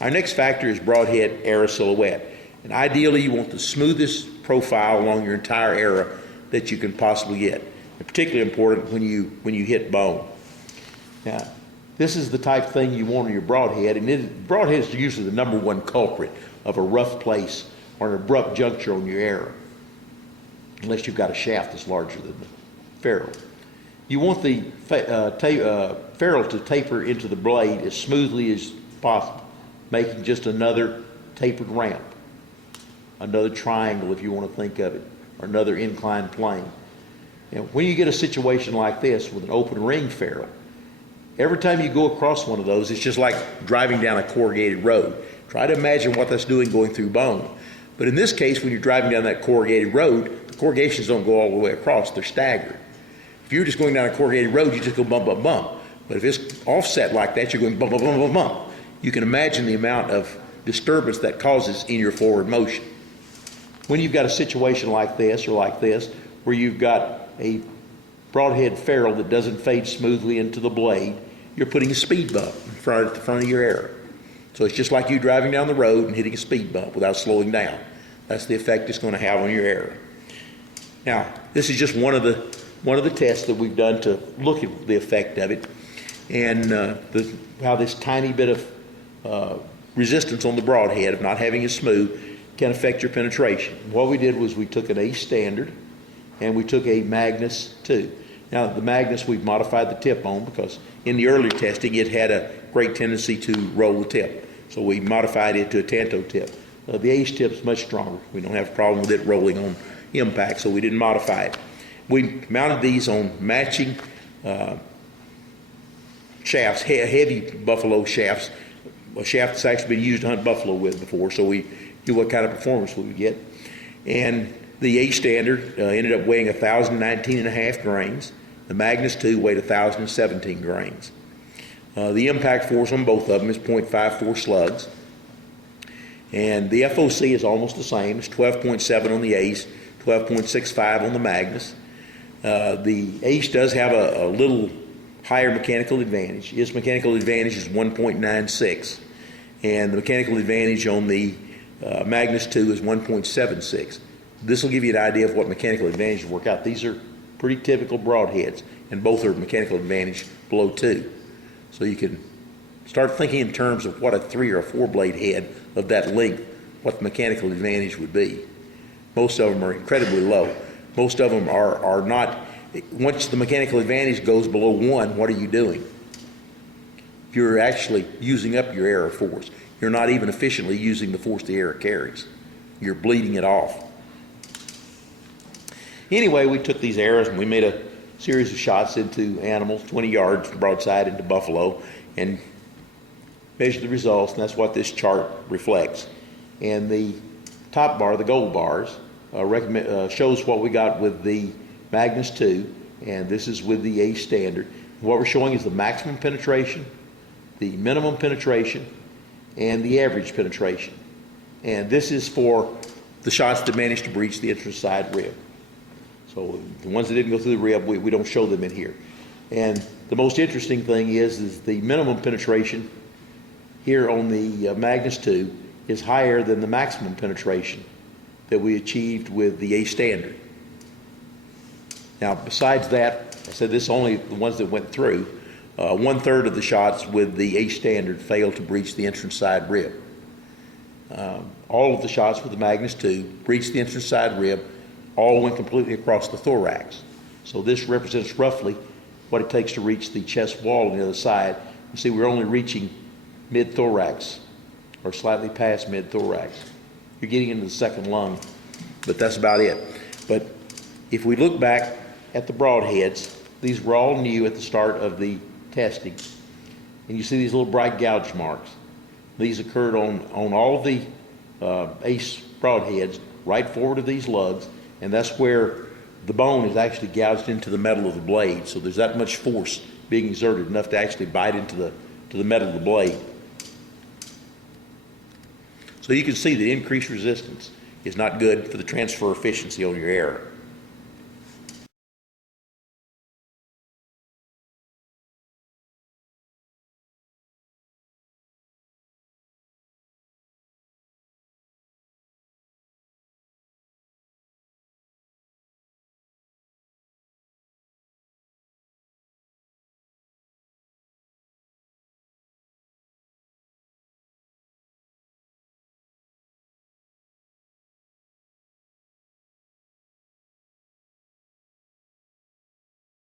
Our next factor is broadhead arrow silhouette. And ideally, you want the smoothest profile along your entire arrow that you can possibly get. And particularly important when you hit bone. Now, this is the type of thing you want on your broadhead, and broadhead is usually the #1 culprit of a rough place or an abrupt juncture on your arrow, unless you've got a shaft that's larger than the ferrule. You want the ferrule to taper into the blade as smoothly as possible, making just another tapered ramp, another triangle if you want to think of it, or another inclined plane. And when you get a situation like this with an open ring ferrule, every time you go across one of those, it's just like driving down a corrugated road. Try to imagine what that's doing going through bone. But in this case, when you're driving down that corrugated road, the corrugations don't go all the way across, they're staggered. If you're just going down a corrugated road, you just go bump, bump, bump. But if it's offset like that, you're going bump, bump, bump, bump, bump. You can imagine the amount of disturbance that causes in your forward motion. When you've got a situation like this or like this, where you've got a broadhead ferrule that doesn't fade smoothly into the blade, you're putting a speed bump at the front of your arrow. So it's just like you driving down the road and hitting a speed bump without slowing down. That's the effect it's going to have on your arrow. Now, this is just one of the tests that we've done to look at the effect of it, and how this tiny bit of resistance on the broadhead of not having it smooth can affect your penetration. What we did was we took an Ace standard and we took a Magnus 2. Now the Magnus we've modified the tip on because in the earlier testing it had a great tendency to roll the tip. So we modified it to a Tanto tip. The Ace tip is much stronger. We don't have a problem with it rolling on impact, so we didn't modify it. We mounted these on matching shafts, heavy buffalo shafts, a shaft that's actually been used to hunt buffalo with before, so we knew what kind of performance we would get. And the Ace standard ended up weighing 1,019.5 grains. The Magnus 2 weighed 1,017 grains. The impact force on both of them is 0.54 slugs. And the FOC is almost the same. It's 12.7 on the Ace, 12.65 on the Magnus. The Ace does have a little higher mechanical advantage. Its mechanical advantage is 1.96. And the mechanical advantage on the Magnus 2 is 1.76. This will give you an idea of what mechanical advantage will work out. These are pretty typical broadheads, and both are mechanical advantage below 2. So you can start thinking in terms of what a 3 or a 4 blade head of that length, what the mechanical advantage would be. Most of them are incredibly low. Most of them are not. Once the mechanical advantage goes below 1, what are you doing? You're actually using up your arrow force. You're not even efficiently using the force the arrow carries. You're bleeding it off. Anyway, we took these arrows and we made a series of shots into animals, 20 yards broadside into buffalo, and measured the results, and that's what this chart reflects. And the top bar, the gold bars, shows what we got with the Magnus 2, and this is with the Ace standard. What we're showing is the maximum penetration, the minimum penetration, and the average penetration. And this is for the shots that managed to breach the entrance side rib. So the ones that didn't go through the rib, we don't show them in here. And the most interesting thing is the minimum penetration here on the Magnus 2 is higher than the maximum penetration that we achieved with the Ace standard. Now, besides that, I said this is only the ones that went through. 1/3 of the shots with the Ace standard failed to breach the entrance side rib. All of the shots with the Magnus 2 breached the entrance side rib, all went completely across the thorax. So this represents roughly what it takes to reach the chest wall on the other side. You see, we're only reaching mid-thorax or slightly past mid-thorax. You're getting into the second lung, but that's about it. But if we look back at the broadheads, these were all new at the start of the testing. And you see these little bright gouge marks. These occurred on all of the Ace broadheads right forward of these lugs, and that's where the bone is actually gouged into the metal of the blade. So there's that much force being exerted, enough to actually bite into the metal of the blade. So you can see that increased resistance is not good for the transfer efficiency on your arrow.